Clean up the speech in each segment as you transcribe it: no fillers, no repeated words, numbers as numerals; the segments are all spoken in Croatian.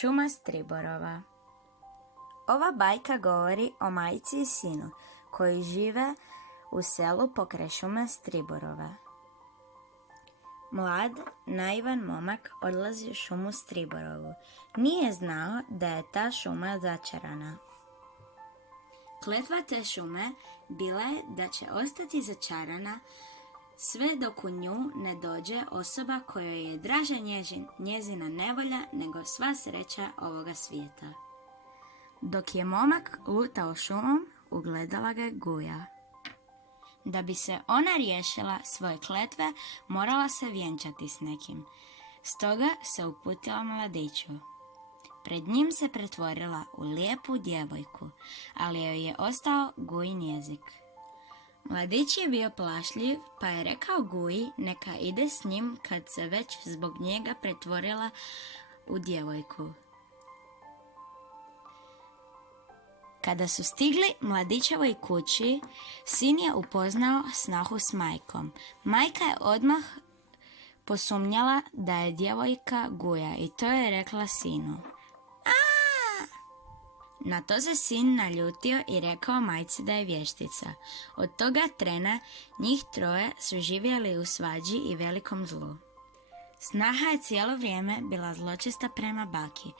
Šuma Striborova. Ova bajka govori o majci i sinu koji žive u selu pokraj šume Striborove. Mlad, naivan momak odlazi u šumu Striborovu. Nije znao da je ta šuma začarana. Kletva te šume bila je da će ostati začarana sve dok u nju ne dođe osoba kojoj je draža njezina nevolja nego sva sreća ovoga svijeta. Dok je momak lutao šumom, ugledala ga je Guja. Da bi se ona riješila svoje kletve, morala se vjenčati s nekim. Stoga se uputila mladiću. Pred njim se pretvorila u lijepu djevojku, ali joj je ostao Gujin jezik. Mladić je bio plašljiv, pa je rekao Guji neka ide s njim kad se već zbog njega pretvorila u djevojku. Kada su stigli mladićevoj kući, sin je upoznao snahu s majkom. Majka je odmah posumnjala da je djevojka Guja i to je rekla sinu. Na to se sin naljutio i rekao majci da je vještica. Od toga trena njih troje su živjeli u svađi i velikom zlu. Snaha je cijelo vrijeme bila zločesta prema baki.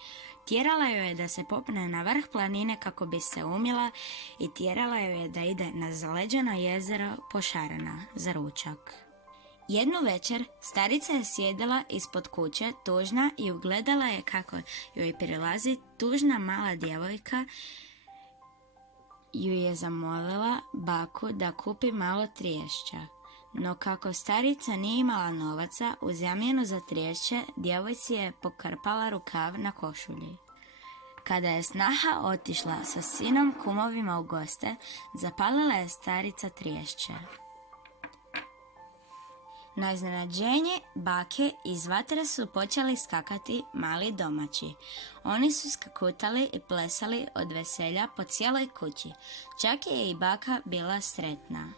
Tjerala joj je da se popne na vrh planine kako bi se umila i tjerala joj je da ide na zaleđeno jezero Pošarana za ručak. Jednu večer starica je sjedila ispod kuće tužna i ugledala je kako joj prilazi tužna mala djevojka. Ju je zamolila baku da kupi malo triješća. No kako starica nije imala novaca, u zamjenu za triješće djevojci je pokrpala rukav na košulji. Kada je snaha otišla sa sinom kumovima u goste, zapalila je starica triješće. Na iznenađenje bake iz vatre su počeli skakati mali domaći. Oni su skakutali i plesali od veselja po cijeloj kući. Čak je i baka bila sretna.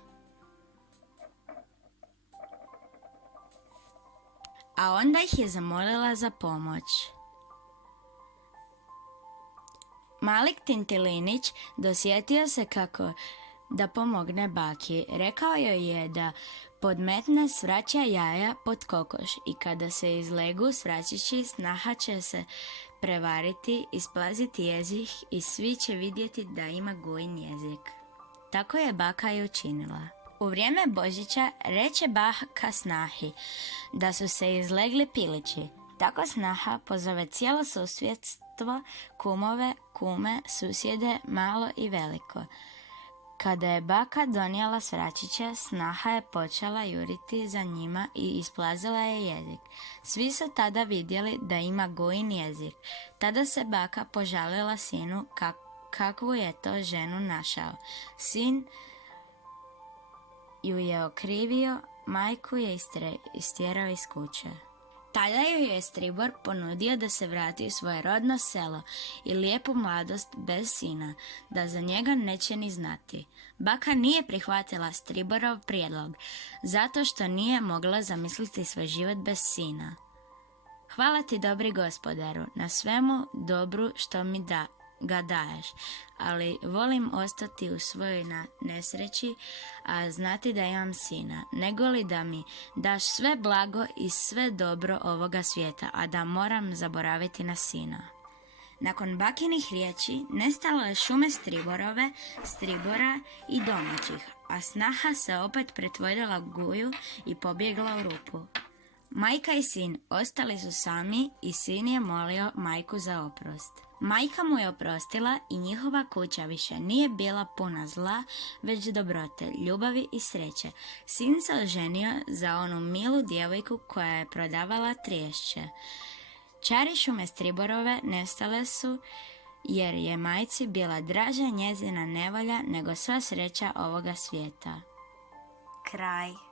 A onda ih je zamolila za pomoć. Malik Tintilinić dosjetio se kako da pomogne baki. Rekao joj je da podmetne s vraća jaja pod kokoš i kada se izlegu s vraćići, snaha će se prevariti, isplaziti jezik i svi će vidjeti da ima Gujin jezik. Tako je baka i učinila. U vrijeme Božića reče baka snahi da su se izlegli pilići. Tako snaha pozove cijelo susjedstvo, kumove, kume, susjede, malo i veliko. Kada je baka donijela svraćiće, snaha je počela juriti za njima i isplazila je jezik. Svi su tada vidjeli da ima Gujin jezik. Tada se baka požalila sinu kakvu je to ženu našao. Sin ju je okrivio, majku je istjerao iz kuće. Tada joj je Stribor ponudio da se vrati u svoje rodno selo i lijepu mladost bez sina, da za njega neće ni znati. Baka nije prihvatila Striborov prijedlog, zato što nije mogla zamisliti svoj život bez sina. Hvala ti, dobri gospodaru, na svemu dobru što mi ga daješ, ali volim ostati u svojoj nesreći, a znati da imam sina, nego li da mi daš sve blago i sve dobro ovoga svijeta, a da moram zaboraviti na sina. Nakon bakinih riječi nestalo je šume Striborove, Stribora i domaćih, a snaha se opet pretvorila u Guju i pobjegla u rupu. Majka i sin ostali su sami i sin je molio majku za oprost. Majka mu je oprostila i njihova kuća više nije bila puna zla, već dobrote, ljubavi i sreće. Sin se oženio za onu milu djevojku koja je prodavala triješće. Čari šume Striborove nestale su jer je majci bila draža njezina nevolja nego sva sreća ovoga svijeta. Kraj.